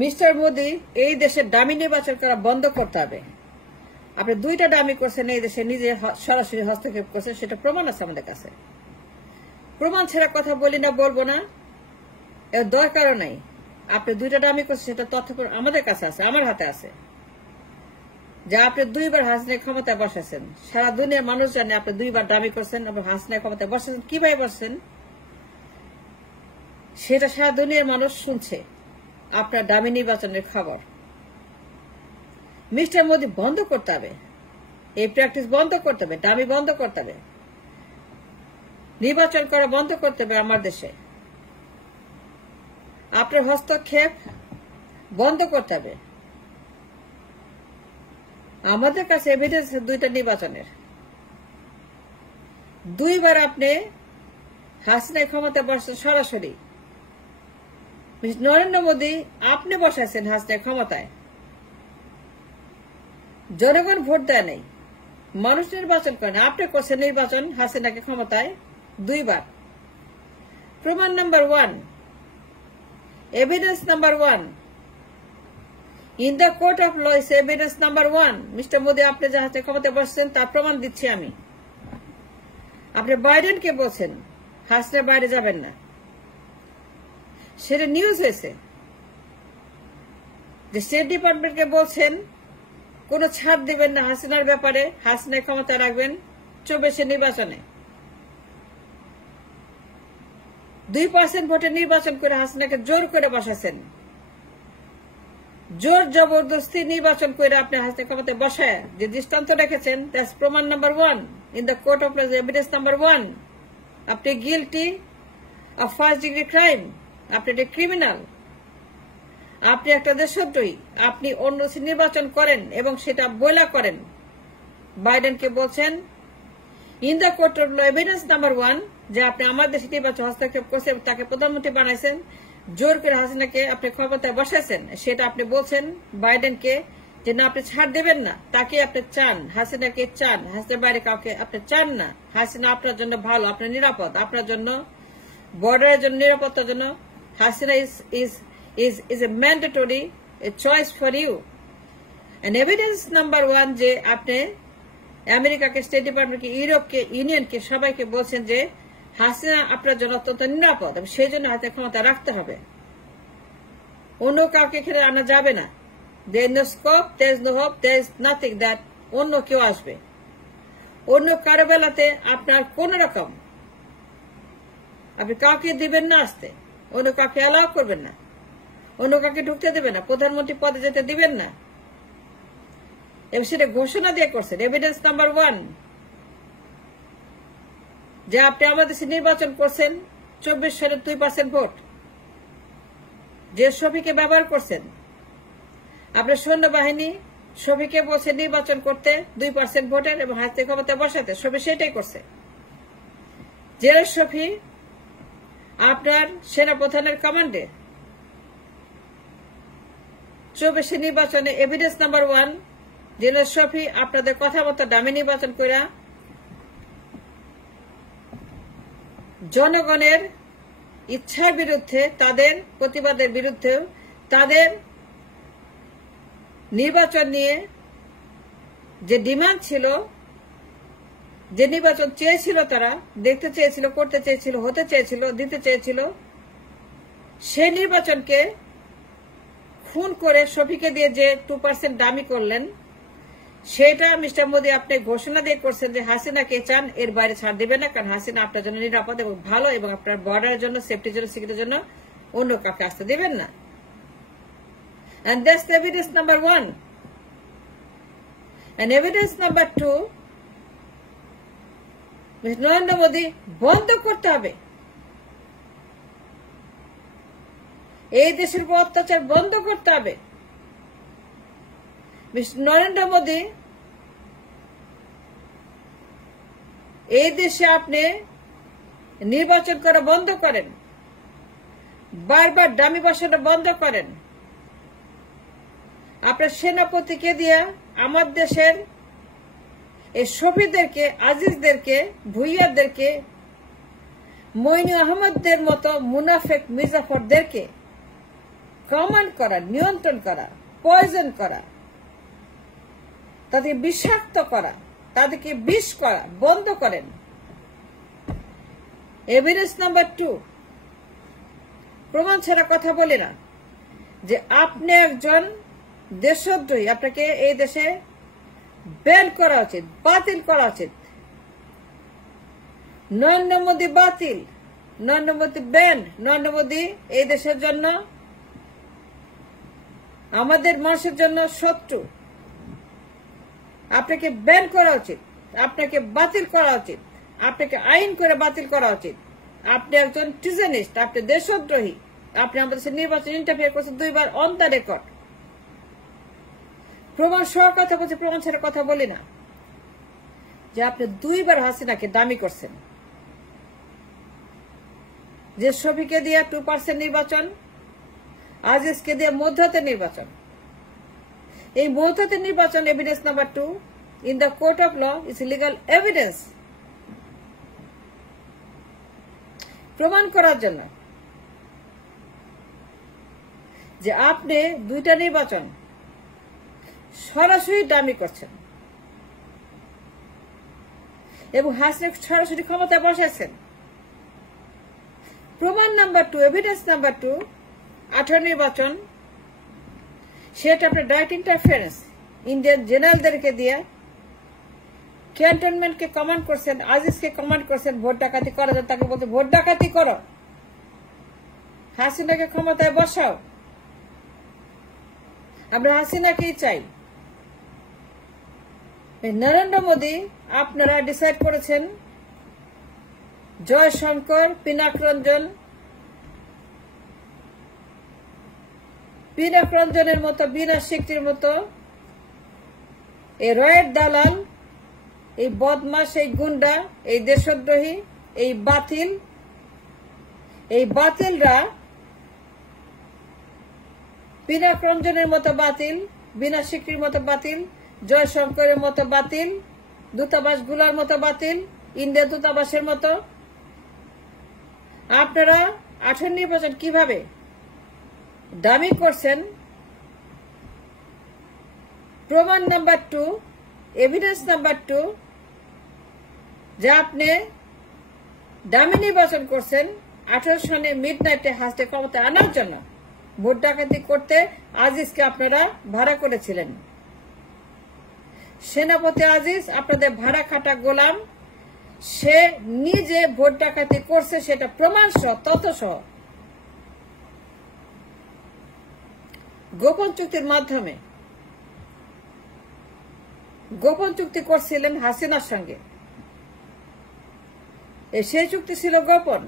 Mister Modi, এই দেশে dummy নির্বাচন করা বন্ধ করতে হবে। আপনি 2টা ডামি করছেন, এই দেশে নিজে সরাসরি হস্তক্ষেপ করছেন, সেটা প্রমাণ আছে আমাদের কাছে। প্রমাণ ছাড়া কথা বলি না, বলবো না, এর দরকারও নাই। আপনি 2টা ডামি করছেন, সেটা তথ্য আমাদের কাছে আছে, আমার হাতে আছে, যা আপনি 2বার হাসিনার ক্ষমতায় বসাছেন। সারা দুনিয়ার মানুষ জানে আপনি 2বার ডামি করছেন এবং হাসিনার ক্ষমতায় বসাছেন। কিভাবে বসছেন সেটা সারা দুনিয়ার মানুষ শুনছে। আপনার ডামি নির্বাচনের খবর মিস্টার মোদি বন্ধ করতে হবে। এই প্র্যাকটিস বন্ধ করতে হবে, ডামি বন্ধ করতে হবে, নির্বাচন করা বন্ধ করতে হবে আমার দেশে। আপনার হস্তক্ষেপ বন্ধ করতে হবে। আমাদের কাছে এভিডেন্স 2টা নির্বাচনের। 2বার আপনি হাসিনার ক্ষমতা বসাচ্ছেন সরাসরি। নরেন্দ্র মোদী, আপনি বসাইছেন হাসিনার ক্ষমতায়। জনগণ ভোট দেয় নাই, মানুষ নির্বাচন করে না। আপনি করছেন নির্বাচন হাসিনাকে ক্ষমতায় 2বার। প্রমাণ number 1, evidence number 1 in the court of law is evidence number 1। Mister Modi, আপনি যে হাসিনার ক্ষমতায় বসছেন তার প্রমাণ দিচ্ছি আমি। আপনি বাইডেনকে বলছেন হাসিনা বাইরে যাবেন না, সেটা নিউজ হয়েছে। যে স্টেট ডিপার্টমেন্টকে বলছেন কোন ছাড় দিবেন না হাসিনার ব্যাপারে, হাসিনার ক্ষমতা রাখবেন 24 নির্বাচনে। 2% ভোটে নির্বাচন করে হাসিনাকে জোর করে বসাছেন। জোর জবরদস্তি নির্বাচন করে আপনি হাসিনার ক্ষমতায় বসায় যে দৃষ্টান্ত রেখেছেন, দ্যাটস প্রমাণ number 1 in the court of law, evidence number 1। আপনি guilty of 1st degree crime, আপনি একটা ক্রিমিনাল, আপনি একটা দেশদ্রোহী। আপনি অন্য নির্বাচন করেন এবং সেটা বয়লা করেন। বাইডেনকে বলছেন in the court of law, evidence number 1 যে আপনি আমার দেশে নির্বাচন হস্তক্ষেপ করছেন, তাকে প্রধানমন্ত্রী বানাইছেন, জোর করে হাসিনাকে আপনি ক্ষমতায় বসাইছেন। সেটা আপনি বলছেন বাইডেনকে যে না, আপনি ছাড় দেবেন না, তাকে আপনি চান, হাসিনাকে চান, হাসিনার বাইরে কাউকে আপনি চান না। হাসিনা আপনার জন্য ভালো, আপনার নিরাপদ, আপনার জন্য বর্ডারের জন্য নিরাপত্তার জন্য Hasina is a mandatory choice for you. And evidence number 1 যে আপনি আমেরিকাকে, স্টেট ডিপার্টমেন্টকে, ইউরোপকে, ইউনিয়নকে, সবাইকে বলছেন যে হাসিনা আপনার জন্য অত্যন্ত নিরাপদ এবং সেই জন্য হাতে ক্ষমতা রাখতে হবে। অন্য কাউকে এখানে আনা যাবে না। there is no scope, there is no hope, there is nothing that অন্য কেউ আসবে। অন্য কারো বেলাতে আপনার কোন রকম আপনি কাউকে দিবেন না আসতে, অন্য কাউকে অ্যালাউ করবেন না, অন্য কাউকে ঢুকতে দেবেন না, প্রধানমন্ত্রী পদে যেতে দিবেন না। এবং সেটা ঘোষণা দিয়ে করছেন। এভিডেন্স নাম্বার 1 যে আপনি আমাদের দেশে নির্বাচন করছেন 24 সালের 2% ভোট, যে শফিকে ব্যবহার করছেন। আপনার সৈন্যবাহিনী শফিকে বলছে নির্বাচন করতে 2% ভোটের এবং হাতে ক্ষমতা বসাতে, শফি সেটাই করছে। জেনারেল শফি আপনার সেনাপ্রধানের কমান্ডে 24 নির্বাচনে এভিডেন্স নাম্বার 1 জেনারেল শফি আপনাদের কথাবার্তা ডামি নির্বাচন করে জনগণের ইচ্ছার বিরুদ্ধে, তাদের প্রতিবাদের বিরুদ্ধে, তাদের নির্বাচন নিয়ে যে ডিমান্ড ছিল, যে নির্বাচন চেয়েছিল, তারা দেখতে চেয়েছিল, করতে চেয়েছিল, হতে চেয়েছিল, দিতে চেয়েছিল, সেই নির্বাচনকে খুন করে শফিকে দিয়ে যে 2% দামি করলেন, সেটা মিস্টার মোদি আপনি ঘোষণা দিয়ে করছেন যে হাসিনাকে চান, এর বাইরে ছাড় দিবেন না, কারণ হাসিনা আপনার জন্য নিরাপদ এবং ভালো এবং আপনার বর্ডারের জন্য, সেফটির জন্য, সিকিউরিটির জন্য অন্য কাউকে আসতে দিবেন না। And that's the evidence number 1. And evidence number 2, Narendra Modi বন্ধ করতে হবে। এই দেশের উপর অত্যাচার বন্ধ করতে হবে। নরেন্দ্র মোদী, এই দেশে আপনি নির্বাচন করা বন্ধ করেন, বারবার ডামি বসানো বন্ধ করেন। আপনার সেনাপতিকে দিয়ে আমার দেশের এই শফিদেরকে, আজিজদেরকে, ভুইয়াদেরকে, মইনু আহমদদের মতো মুনাফেক মির্জাফরদেরকে কমান্ড করা, নিয়ন্ত্রণ করা, পয়জন করা, তাদেরকে বিষাক্ত করা, তাদেরকে বিষ করা বন্ধ করেন। এভিডেন্স নাম্বার 2, প্রমাণ ছাড়া কথা বলে না, যে আপনি একজন দেশদ্রোহী, আপনাকে এই দেশে ব্যান করা উচিত, বাতিল করা উচিত। নরেন্দ্র মোদী বাতিল, নরেন্দ্র মোদী ব্যান, নরেন্দ্র মোদী এই দেশের জন্য, আমাদের মানুষের জন্য শত্রু। আপনাকে ব্যান করা উচিত, আপনাকে বাতিল করা উচিত, আপনাকে আইন করে বাতিল করা উচিত। আপনি একজন ট্রিজনিস্ট, আপনি দেশদ্রোহী, আপনি আমাদের দেশের নির্বাচন ইন্টারফেয়ার করছেন 2 বার অন দ্য রেকর্ড। প্রমাণ সহ কথা বলছে, প্রমাণ ছাড়া কথা বলি না, যে আপনি 2 বার হাসিনাকে দামি করছেন। যে শফিকে দিয়ে 2% নির্বাচন, আজিজকে দিয়ে মধ্যতে নির্বাচন। এই মধ্যতে নির্বাচন evidence number 2 in the court of law is legal evidence. প্রমাণ করার জন্য যে আপনি 2টা নির্বাচন সরাসরি দামি করছেন এবং হাসিনা সরাসরি ক্ষমতা বসাচ্ছেন। প্রমাণ নাম্বার 2, এভিডেন্স নাম্বার 2, 18 নির্বাচন, সেটা আপনার ডাইরেক্ট ইন্টারফারেন্স, ইন্ডিয়ান জেনারেলদেরকে দিয়ে ক্যান্টনমেন্টকে কমান্ড করছেন, আজিজকে কমান্ড করছেন ভোট ডাকাতি করার জন্য। তাকে বলতে ভোট ডাকাতি করো, হাসিনাকে ক্ষমতায় বসাও। আমরা হাসিনাকেই চাই। নরেন্দ্র মোদী আপনারা ডিসাইড করেছেন জয়শঙ্কর, পিনাক রঞ্জনের মতো, বিনা সিকটির মতো এই রয়ের দালাল, এই বদমাস, এই গুন্ডা, এই দেশদ্রোহী, এই বাতিলরা, পিনাক রঞ্জনের মতো বাতিল, বিনা সিকটির মতো বাতিল, জয়শঙ্করের মতো বাতিল, দূতাবাসগুলোর মতো বাতিল, ইন্ডিয়া দূতাবাসের মতো। আপনারা 18 নির্বাচন কিভাবে দামি করছেন? প্রমাণ নাম্বার 2, এভিডেন্স নাম্বার 2, যে আপনি দামি নির্বাচন করছেন 18 সনে মিডনাইটে হাসতে ক্ষমতা আনার জন্য। ভোট ডাকাতি করতে আজিজকে আপনারা ভাড়া করেছিলেন। সেনাপতি আজিজ আপনাদের ভাড়া খাটা গোলাম, সে নিজে ভোট ডাকাতি করছে, সেটা প্রমাণ সহ, তথ্য সহ। গোপন চুক্তির মাধ্যমে গোপন চুক্তি করছিলেন হাসিনার সঙ্গে, সেই চুক্তি ছিল গোপন।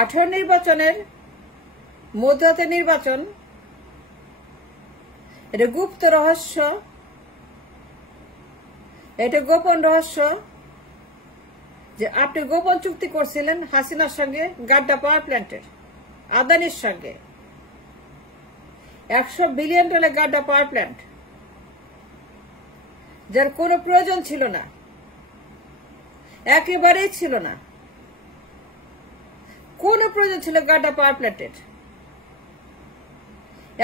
18 নির্বাচনের মধ্যতে নির্বাচন, এটা গুপ্ত রহস্য, এটা গোপন রহস্য, যে আপনি গোপন চুক্তি করছিলেন হাসিনার সঙ্গে গাড্ডা পাওয়ার প্ল্যান্টের, আদানির সঙ্গে। $100 বিলিয়ন গাড্ডা পাওয়ার প্ল্যান্ট, যার কোনো প্রয়োজন ছিল না, একেবারেই ছিল না। কোন প্রয়োজন ছিল গাড্ডা পাওয়ার প্ল্যান্টের?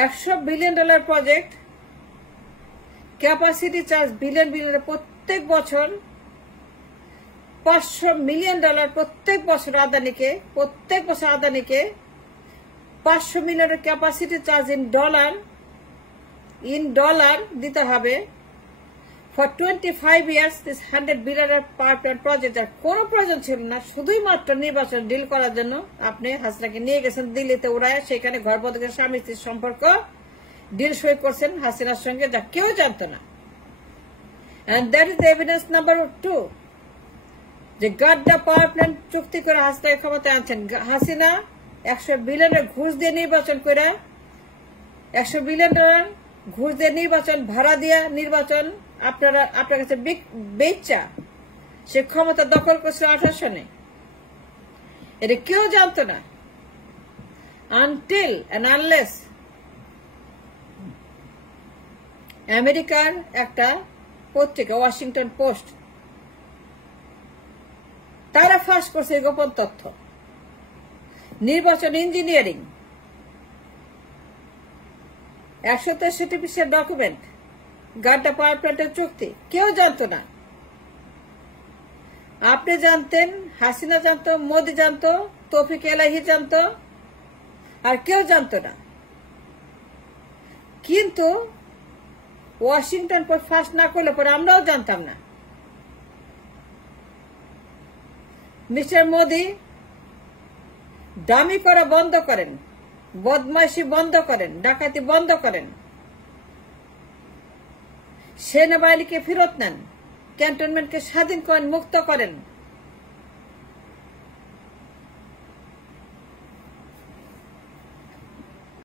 $100 billion project, capacity charge billion প্রত্যেক বছর, $500 মিলিয়ন প্রত্যেক বছর আদানিকে, $500 মিলিয়নের ক্যাপাসিটি চার্জ ইন ডলার দিতে হবে। For 25 years this $100 billion power plant project, যার কোনো প্রয়োজন ছিল না, শুধুই মাত্র নির্বাচন ডিল করার জন্য আপনি হাসিনাকে নিয়ে গেছেন দিল্লিতে উড়ায়। সেখানে ঘর বদলের স্বামী স্ত্রীর সম্পর্ক ডিল সই করছেন হাসিনার সঙ্গে, যা কেউ জানত না। And that is the evidence number 2, যে গাড্ডা পাওয়ার প্ল্যান্ট চুক্তি করে হাসিনাকে ক্ষমতায় আনছেন। হাসিনা $100 বিলিয়নের ঘুষ দিয়ে নির্বাচন করে, $100 বিলিয়ন ঘুষ দিয়ে নির্বাচন, ভাড়া দিয়া নির্বাচন আপনার কাছে বেচা, সে ক্ষমতা দখল করছিল 18 সনে। এটা কেউ জানত না, আনটিল এন্ড আনলেস আমেরিকার একটা পত্রিকা ওয়াশিংটন পোস্ট, তারা ফাঁস করছে গোপন তথ্য। নির্বাচন ইঞ্জিনিয়ারিং, 163 পৃষ্ঠার ডকুমেন্ট, গাড্ডা পাওয়ার প্ল্যান্টের চুক্তি কেউ জানতো না। আপনি জানতেন, হাসিনা জানতো, মোদি জানতো, তৌফিক এলাহি জানতো, আর কেউ জানতো না। কিন্তু ওয়াশিংটন পোস্ট ফাঁস না করলে পরে আমরাও জানতাম না। মিস্টার মোদি, দামি করা বন্ধ করেন, বদমাইশি বন্ধ করেন, ডাকাতি বন্ধ করেন, সেনাবাহিনীকে ফেরত নেন, ক্যান্টনমেন্টকে স্বাধীন করেন, মুক্ত করেন,